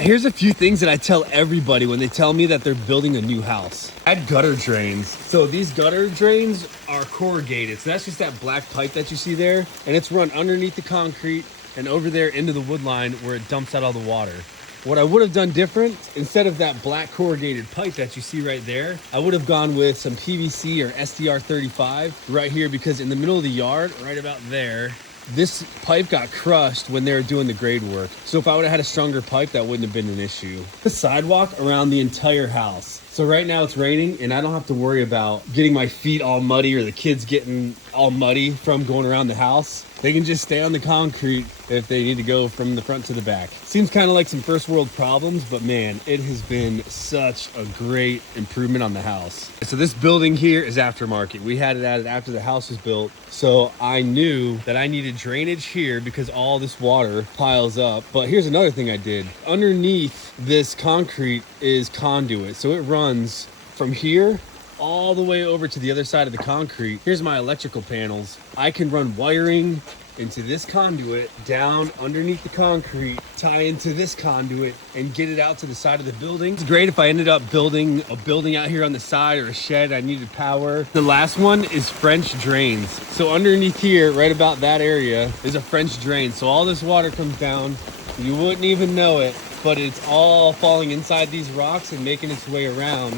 Here's a few things that I tell everybody when they tell me that they're building a new house. Add gutter drains. So these gutter drains are corrugated. So that's just that black pipe that you see there. And it's run underneath the concrete and over there into the wood line where it dumps out all the water. What I would have done different, instead of that black corrugated pipe that you see right there, I would have gone with some PVC or SDR35 right here, because in the middle of the yard, right about there, this pipe got crushed when they were doing the grade work. So if I would have had a stronger pipe, that wouldn't have been an issue. The sidewalk around the entire house. So right now it's raining and I don't have to worry about getting my feet all muddy or the kids getting all muddy from going around the house. They can just stay on the concrete if they need to go from the front to the back. Seems kind of like some first world problems, but man, it has been such a great improvement on the house. So this building here is aftermarket. We had it added after the house was built. So I knew that I needed drainage here because all this water piles up. But here's another thing I did. Underneath this concrete is conduit. So it runs from here all the way over to the other side of the concrete. Here's my electrical panels. I can run wiring into this conduit down underneath the concrete, tie into this conduit and get it out to the side of the building. It's great if I ended up building a building out here on the side or a shed. I needed power. The last one is French drains. So underneath here, right about that area, is a French drain. So all this water comes down, you wouldn't even know it, but it's all falling inside these rocks and making its way around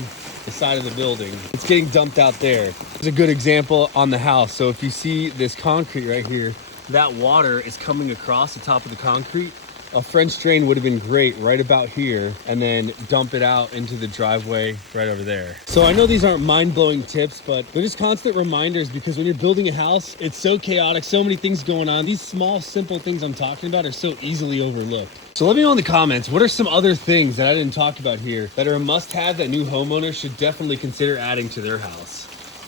the side of the building. It's getting dumped out there. There's a good example on the house. So if you see this concrete right here, that water is coming across the top of the concrete. A French drain would have been great right about here, and then dump it out into the driveway right over there. So I know these aren't mind-blowing tips, but they're just constant reminders, because when you're building a house, it's so chaotic, so many things going on. These small, simple things I'm talking about are so easily overlooked. So let me know in the comments, what are some other things that I didn't talk about here that are a must-have that new homeowners should definitely consider adding to their house?